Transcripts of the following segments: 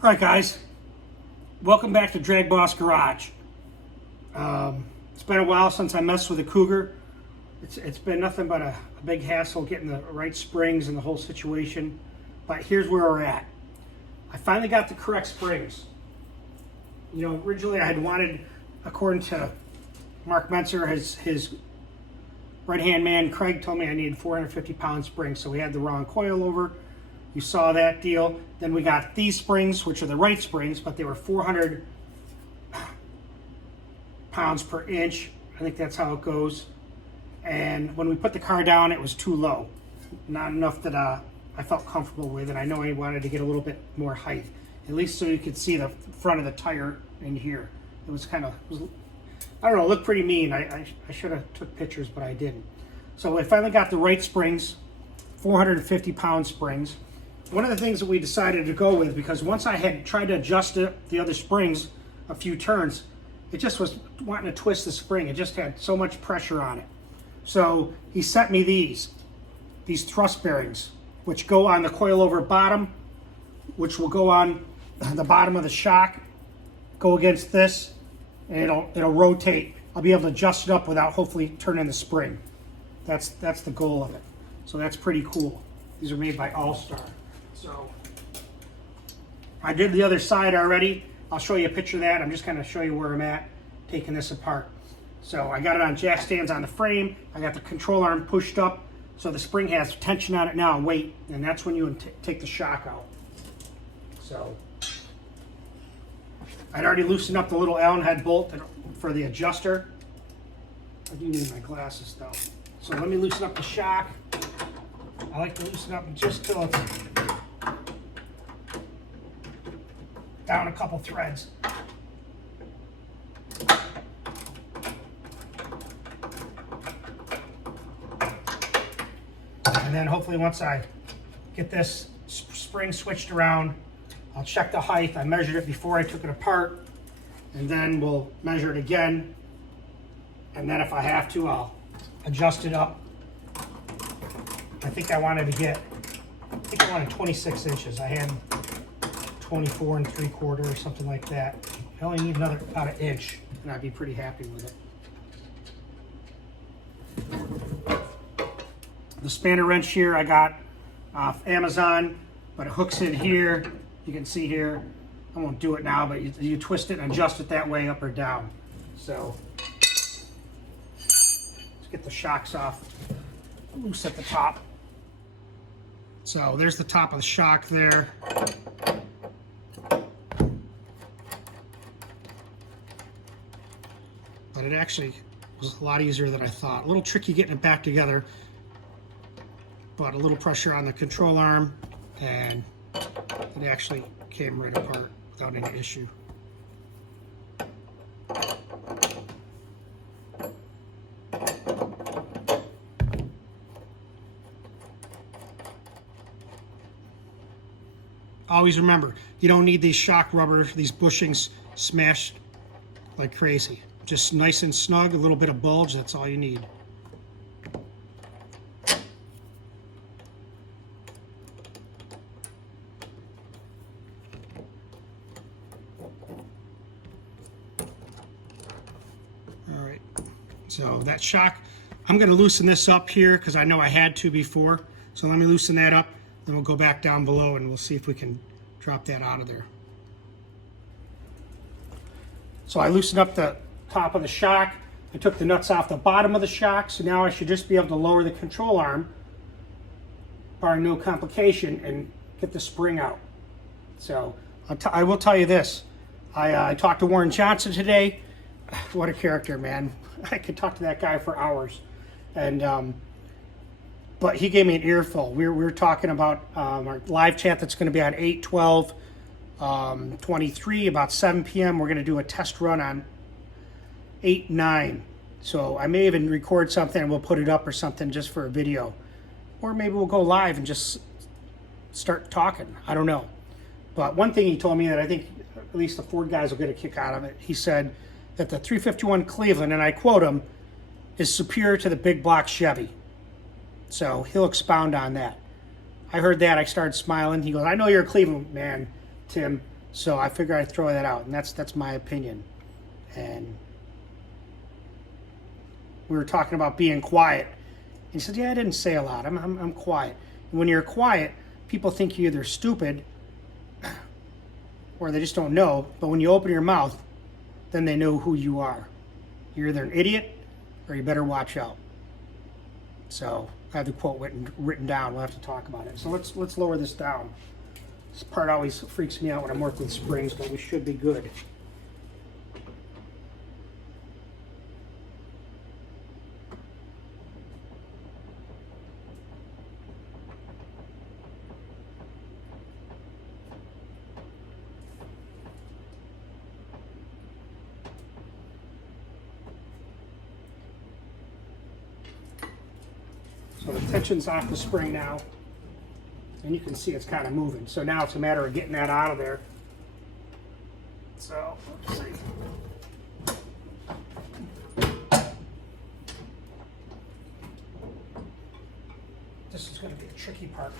All right, guys, welcome back to DragBoss Garage. It's been a while since I messed with a Cougar. It's been nothing but a big hassle getting the right springs and the whole situation. But here's where we're at. I finally got the correct springs. You know, originally I had wanted, according to Mark Mentzer, his right-hand man, Craig, told me I needed 450-pound springs, so we had the wrong coil over. You saw that deal. Then we got these springs, which are the right springs, but they were 400 pounds per inch. I think that's how it goes. And when we put the car down, it was too low. Not enough that I felt comfortable with, and I know I wanted to get a little bit more height, at least so you could see the front of the tire in here. It was kind of, I don't know, it looked pretty mean. I should have took pictures, but I didn't. So I finally got the right springs, 450-pound springs. One of the things that we decided to go with, because once I had tried to adjust the other springs a few turns, it just was wanting to twist the spring. It just had so much pressure on it. So he sent me these thrust bearings, which go on the coilover bottom, which will go on the bottom of the shock, go against this, and it'll rotate. I'll be able to adjust it up without hopefully turning the spring. That's the goal of it. So that's pretty cool. These are made by All-Star. So I did the other side already. I'll show you a picture of that. I'm just going to show you where I'm at taking this apart. So I got it on jack stands on the frame. I got the control arm pushed up so the spring has tension on it now and weight, and that's when you take the shock out. So I'd already loosened up the little Allen head bolt for the adjuster. I do need my glasses though. So let me loosen up the shock. I like to loosen up just till it's down a couple threads. And then hopefully once I get this spring switched around, I'll check the height. I measured it before I took it apart, and then we'll measure it again. And then if I have to, I'll adjust it up. I think I wanted 26 inches. I had 24 3/4 or something like that. I only need about an inch, and I'd be pretty happy with it. The spanner wrench here I got off Amazon, but it hooks in here. You can see here, I won't do it now, but you twist it and adjust it that way up or down. So let's get the shocks off, loose at the top. So there's the top of the shock there. But it actually was a lot easier than I thought. A little tricky getting it back together, but a little pressure on the control arm, and it actually came right apart without any issue. Always remember, you don't need these shock rubber, these bushings smashed like crazy. Just nice and snug, a little bit of bulge, that's all you need. All right, so that shock, I'm going to loosen this up here because I know I had to before. So let me loosen that up, then we'll go back down below and we'll see if we can drop that out of there. So I loosened up the top of the shock. I took the nuts off the bottom of the shock, so now I should just be able to lower the control arm, barring no complication, and get the spring out. So I will tell you this. I talked to Warren Johnson today. What a character, man. I could talk to that guy for hours. And but he gave me an earful. We were talking about our live chat that's going to be on 8/12/23 about 7 p.m. We're going to do a test run on 8/9. So I may even record something and we'll put it up or something just for a video. Or maybe we'll go live and just start talking. I don't know. But one thing he told me that I think at least the Ford guys will get a kick out of it. He said that the 351 Cleveland, and I quote him, is superior to the Big Block Chevy. So he'll expound on that. I heard that, I started smiling. He goes, I know you're a Cleveland man, Tim, So I figured I'd throw that out, and that's my opinion. And we were talking about being quiet. He said, yeah, I didn't say a lot. I'm quiet. And when you're quiet, people think you're either stupid or they just don't know. But when you open your mouth, then they know who you are. You're either an idiot or you better watch out. So I have the quote written down. We'll have to talk about it. So let's lower this down. This part always freaks me out when I'm working with springs, but we should be good. So the tension's off the spring now, and you can see it's kind of moving. So now it's a matter of getting that out of there. So, let's see. This is going to be a tricky part.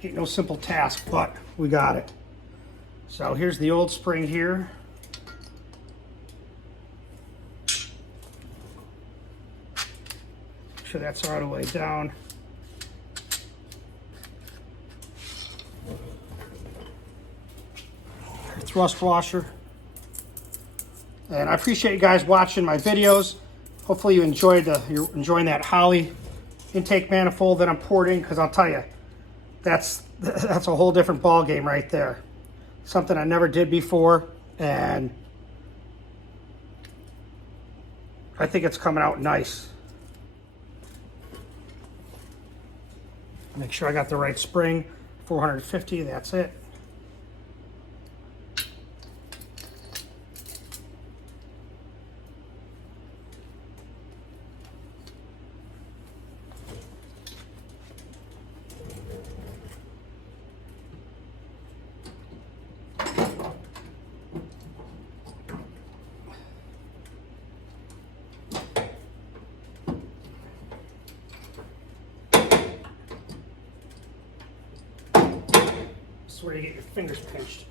Ain't no simple task, but we got it. So here's the old spring here. Make sure that's all the way down. Our thrust washer. And I appreciate you guys watching my videos. Hopefully you're enjoying that Holley intake manifold that I'm porting, because I'll tell you, that's a whole different ball game right there. Something I never did before, and I think it's coming out nice. Make sure I got the right spring. 450, that's it. This is where you get your fingers pinched.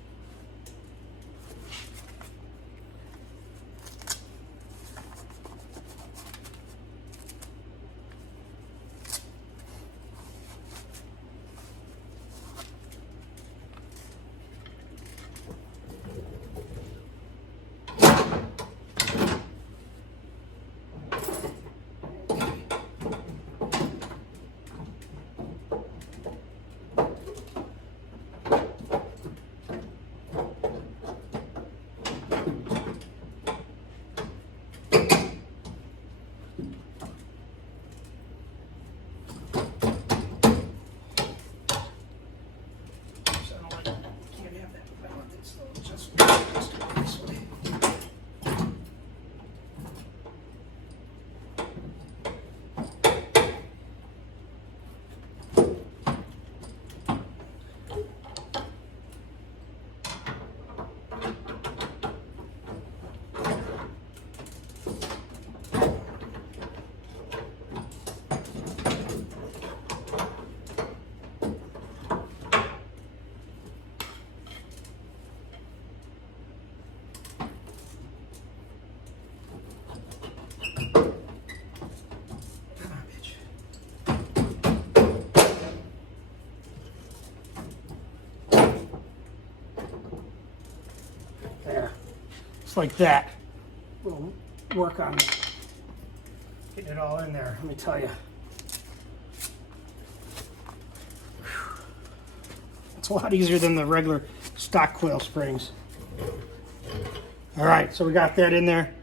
like that. We'll work on getting it all in there, let me tell you. It's a lot easier than the regular stock coil springs. All right, so we got that in there.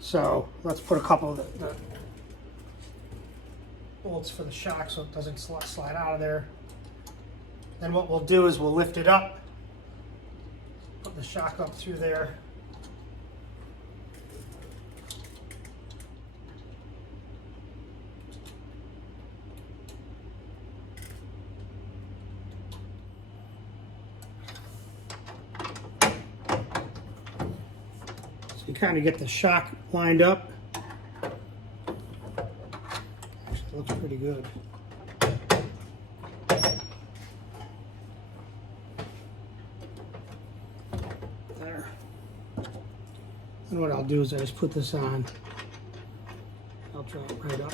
So let's put a couple of the bolts for the shock so it doesn't slide out of there. Then what we'll do is we'll lift it up, put the shock up through there. So you kind of get the shock lined up. Actually, it looks pretty good. There. And what I'll do is I just put this on. I'll draw it right up.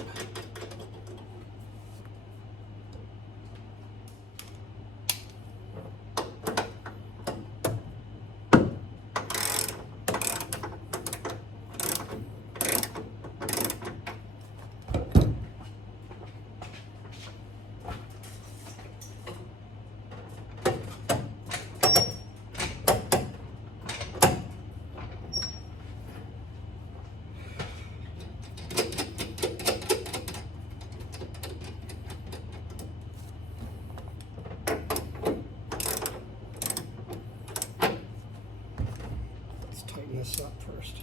Tighten this up first.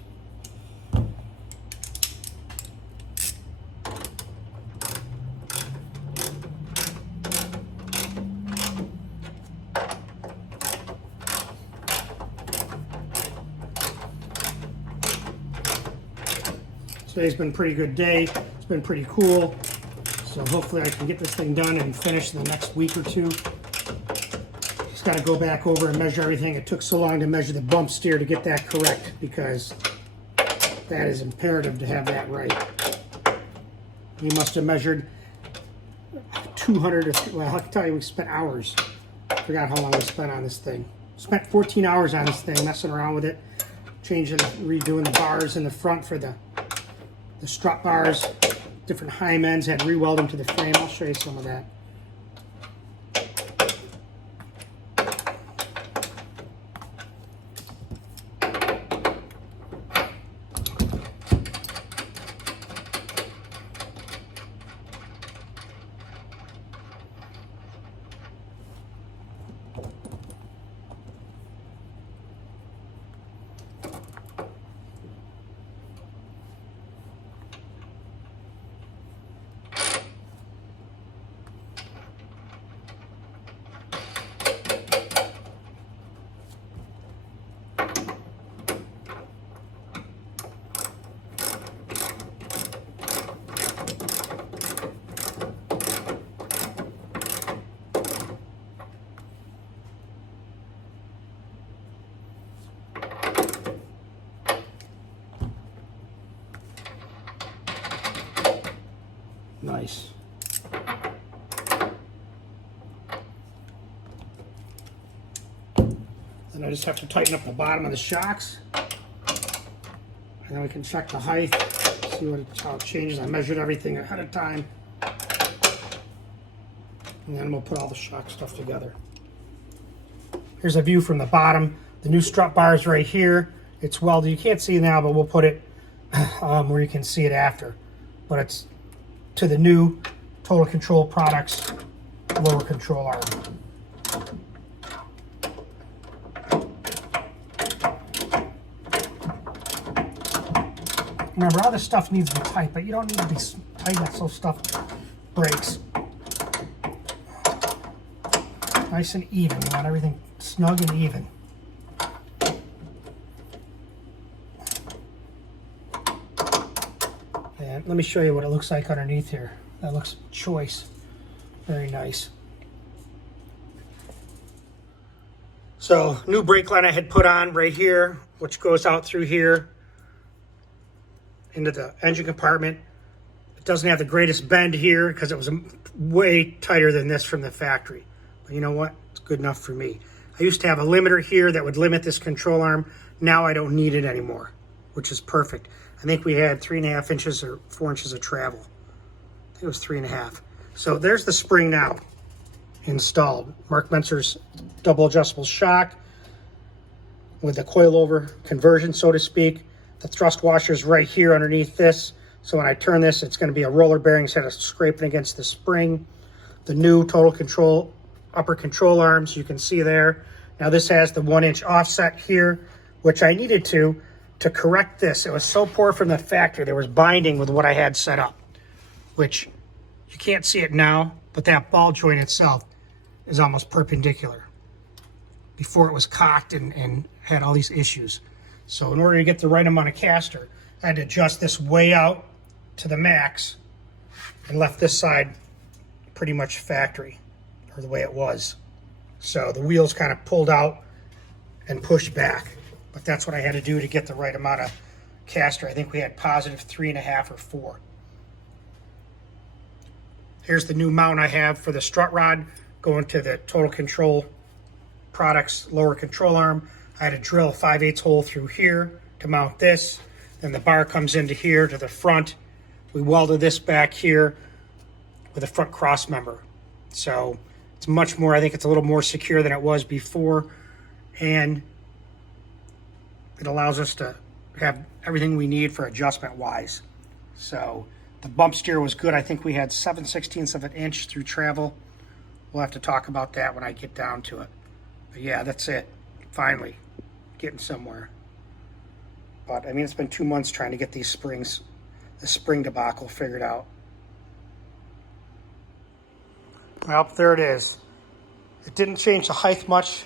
Today's been a pretty good day. It's been pretty cool. So hopefully I can get this thing done and finished in the next week or two. Just got to go back over and measure everything. It took so long to measure the bump steer to get that correct because that is imperative to have that right. We must have measured 200 or, well, I can tell you we spent hours. Forgot how long we spent on this thing. Spent 14 hours on this thing messing around with it, changing, redoing the bars in the front for the strut bars, different heim ends, had to re-weld them to the frame. I'll show you some of that. Nice. Then I just have to tighten up the bottom of the shocks. And then we can check the height, see how it changes. I measured everything ahead of time. And then we'll put all the shock stuff together. Here's a view from the bottom. The new strut bar is right here. It's welded. You can't see it now, but we'll put it where you can see it after. But it's to the new Total Control Products lower control arm. Remember, all this stuff needs to be tight, but you don't need to be tight enough so stuff breaks. Nice and even. You want everything snug and even. And let me show you what it looks like underneath here. That looks choice. Very nice. So, new brake line I had put on right here, which goes out through here into the engine compartment. It doesn't have the greatest bend here because it was way tighter than this from the factory. But you know what? It's good enough for me. I used to have a limiter here that would limit this control arm. Now I don't need it anymore, which is perfect. I think we had 3.5 inches or 4 inches of travel. I think it was 3.5. So there's the spring now installed. Mark Mentzer's double adjustable shock with the coilover conversion, so to speak. The thrust washer is right here underneath this. So when I turn this, it's going to be a roller bearing instead of scraping against the spring. The new total control upper control arms, you can see there. Now this has the 1-inch offset here, which I needed to correct this. It was so poor from the factory. There was binding with what I had set up, which you can't see it now, but that ball joint itself is almost perpendicular. Before it was cocked and had all these issues. So in order to get the right amount of caster, I had to adjust this way out to the max and left this side pretty much factory, or the way it was. So the wheels kind of pulled out and pushed back. But that's what I had to do to get the right amount of caster. I think we had positive 3.5 or 4. Here's the new mount I have for the strut rod going to the Total Control Products lower control arm. I had to drill a 5/8 hole through here to mount this. Then the bar comes into here to the front. We welded this back here with a front cross member. So it's much more, I think it's a little more secure than it was before. And it allows us to have everything we need for adjustment wise. So the bump steer was good. I think we had 7/16 of an inch through travel. We'll have to talk about that when I get down to it. But yeah, that's it. Finally, getting somewhere. But I mean, it's been 2 months trying to get these springs, the spring debacle figured out. Well, there it is. It didn't change the height much,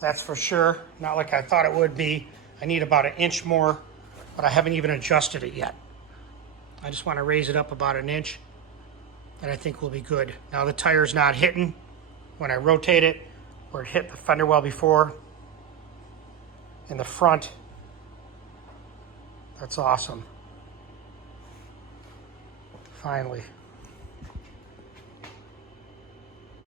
that's for sure. Not like I thought it would be. I need about 1 inch more, but I haven't even adjusted it yet. I just want to raise it up about 1 inch, and I think we'll be good. Now the tire's not hitting when I rotate it, where it hit the fender well before in the front. That's awesome. Finally.